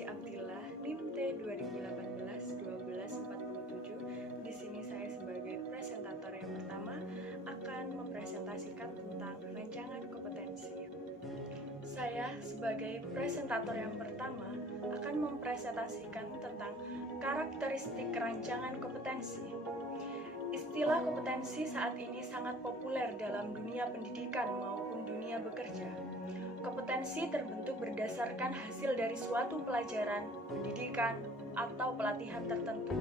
Rizky Abdillah, NIM T 2018-1247. Di sini saya sebagai presentator yang pertama akan mempresentasikan tentang rancangan kompetensi. Saya sebagai presentator yang pertama akan mempresentasikan tentang karakteristik rancangan kompetensi. Istilah kompetensi saat ini sangat populer dalam dunia pendidikan maupun dunia bekerja. Kompetensi terbentuk berdasarkan hasil dari suatu pelajaran, pendidikan, atau pelatihan tertentu.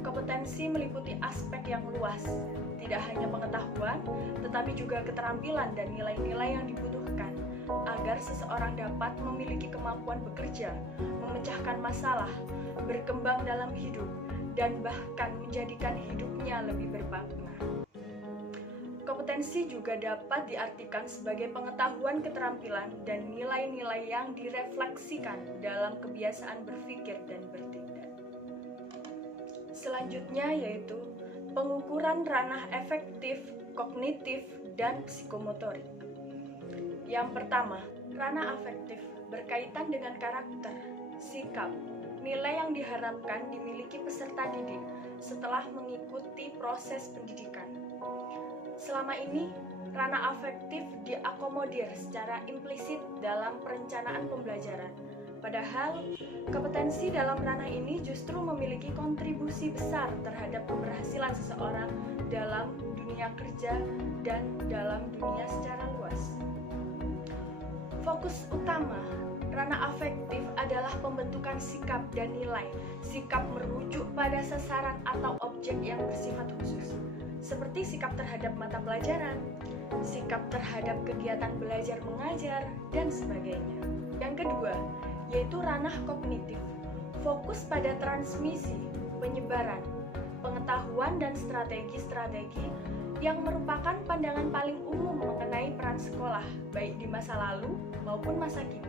Kompetensi meliputi aspek yang luas, tidak hanya pengetahuan, tetapi juga keterampilan dan nilai-nilai yang dibutuhkan agar seseorang dapat memiliki kemampuan bekerja, memecahkan masalah, berkembang dalam hidup, dan bahkan menjadikan hidupnya lebih bermakna. Kompetensi juga dapat diartikan sebagai pengetahuan, keterampilan, dan nilai-nilai yang direfleksikan dalam kebiasaan berpikir dan bertindak. Selanjutnya yaitu pengukuran ranah efektif, kognitif, dan psikomotorik. Yang pertama, ranah afektif berkaitan dengan karakter, sikap, nilai yang diharapkan dimiliki peserta didik setelah mengikuti proses pendidikan. Selama ini, ranah afektif diakomodir secara implisit dalam perencanaan pembelajaran. Padahal, kompetensi dalam ranah ini justru memiliki kontribusi besar terhadap keberhasilan seseorang dalam dunia kerja dan dalam dunia secara luas. Fokus utama ranah afektif adalah pembentukan sikap dan nilai. Sikap merujuk pada sasaran atau objek yang bersifat khusus, seperti sikap terhadap mata pelajaran, sikap terhadap kegiatan belajar mengajar, dan sebagainya. Yang kedua, yaitu ranah kognitif. Fokus pada transmisi, penyebaran, pengetahuan dan strategi-strategi yang merupakan pandangan paling umum mengenai peran sekolah, baik di masa lalu maupun masa kini.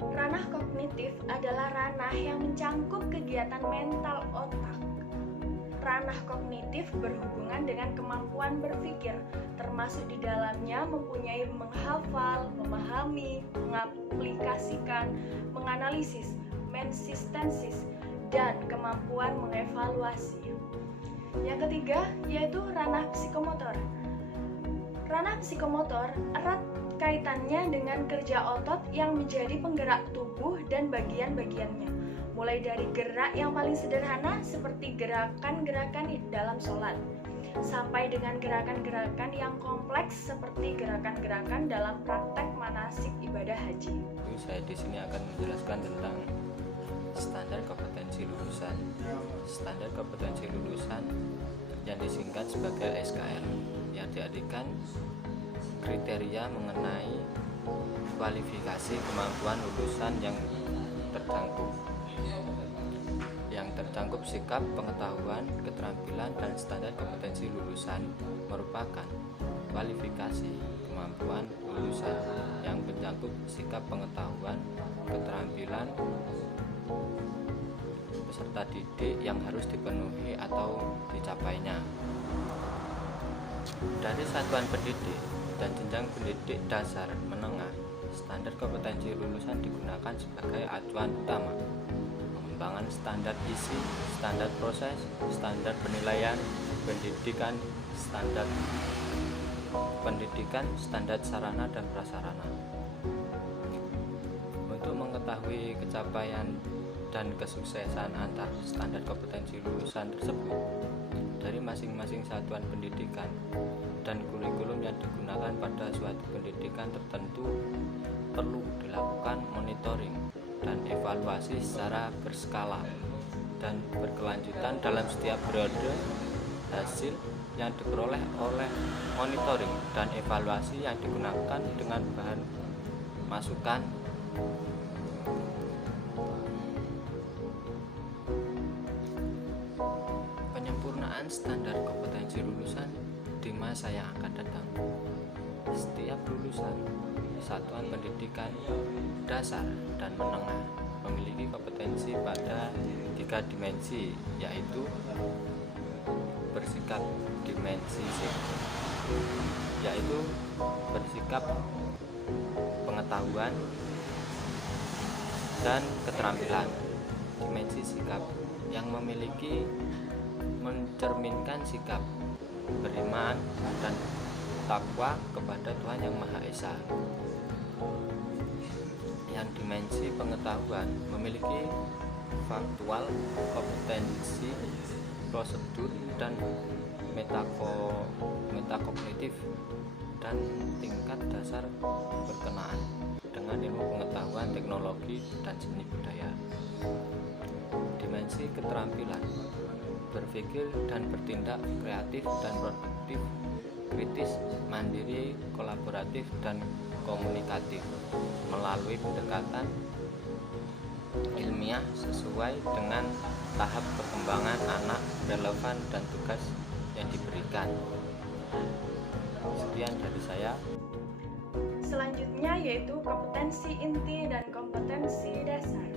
Ranah kognitif adalah ranah yang mencangkup kegiatan mental otak. Ranah kognitif berhubungan dengan kemampuan berpikir, termasuk di dalamnya mempunyai menghafal, memahami, mengaplikasikan, menganalisis, mensistensis, dan kemampuan mengevaluasi. Yang ketiga, yaitu ranah psikomotor. Ranah psikomotor erat kaitannya dengan kerja otot yang menjadi penggerak tubuh dan bagian-bagiannya, mulai dari gerak yang paling sederhana seperti gerakan-gerakan dalam sholat, sampai dengan gerakan-gerakan yang kompleks seperti gerakan-gerakan dalam praktek manasik ibadah haji. Saya di sini akan menjelaskan tentang standar kompetensi lulusan. Standar kompetensi lulusan yang disingkat sebagai SKL, yang diartikan kriteria mengenai kualifikasi kemampuan lulusan yang tercangkup sikap, pengetahuan, keterampilan, dan standar kompetensi lulusan merupakan kualifikasi kemampuan lulusan yang mencangkup sikap, pengetahuan, keterampilan peserta didik yang harus dipenuhi atau dicapainya. Dari satuan pendidik dan jenjang pendidik dasar menengah, standar kompetensi lulusan digunakan sebagai acuan utama. Pengembangan standar isi, standar proses, standar penilaian, pendidikan, standar sarana dan prasarana. Untuk mengetahui capaian dan kesuksesan antar standar kompetensi lulusan tersebut dari masing-masing satuan pendidikan dan kurikulum yang digunakan pada suatu pendidikan tertentu, perlu dilakukan monitoring dan evaluasi secara berskala dan berkelanjutan dalam setiap periode. Hasil yang diperoleh oleh monitoring dan evaluasi yang digunakan dengan bahan masukan penyempurnaan standar kompetensi lulusan di masa yang akan datang. Setiap lulusan satuan pendidikan dasar dan menengah memiliki kompetensi pada 3 dimensi, yaitu bersikap dimensi yaitu bersikap pengetahuan, dan keterampilan. Dimensi sikap yang memiliki mencerminkan sikap beriman dan takwa kepada Tuhan Yang Maha Esa. Yang dimensi pengetahuan memiliki faktual, kompetensi, prosedur, dan metakognitif dan tingkat dasar berkenaan dengan ilmu pengetahuan, teknologi, dan seni budaya. Dimensi keterampilan berpikir dan bertindak kreatif dan produktif, kritis, mandiri, kolaboratif, dan komunikatif melalui pendekatan ilmiah sesuai dengan tahap perkembangan anak, relevan, dan tugas yang diberikan. Sekian dari saya. Selanjutnya yaitu kompetensi inti dan kompetensi dasar.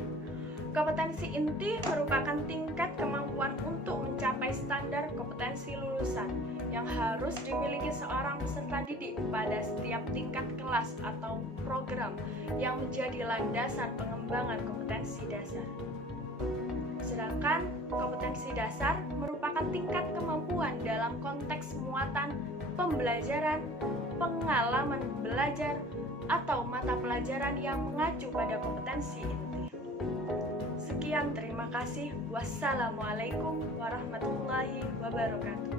Kompetensi inti merupakan tingkat kemampuan untuk mencapai standar kompetensi lulusan yang harus dimiliki seorang peserta didik pada setiap tingkat kelas atau program yang menjadi landasan pengembangan kompetensi dasar. Sedangkan kompetensi dasar merupakan tingkat kemampuan dalam konteks muatan pembelajaran, pengalaman belajar, atau mata pelajaran yang mengacu pada kompetensi inti. Sekian, terima kasih. Wassalamualaikum warahmatullahi wabarakatuh.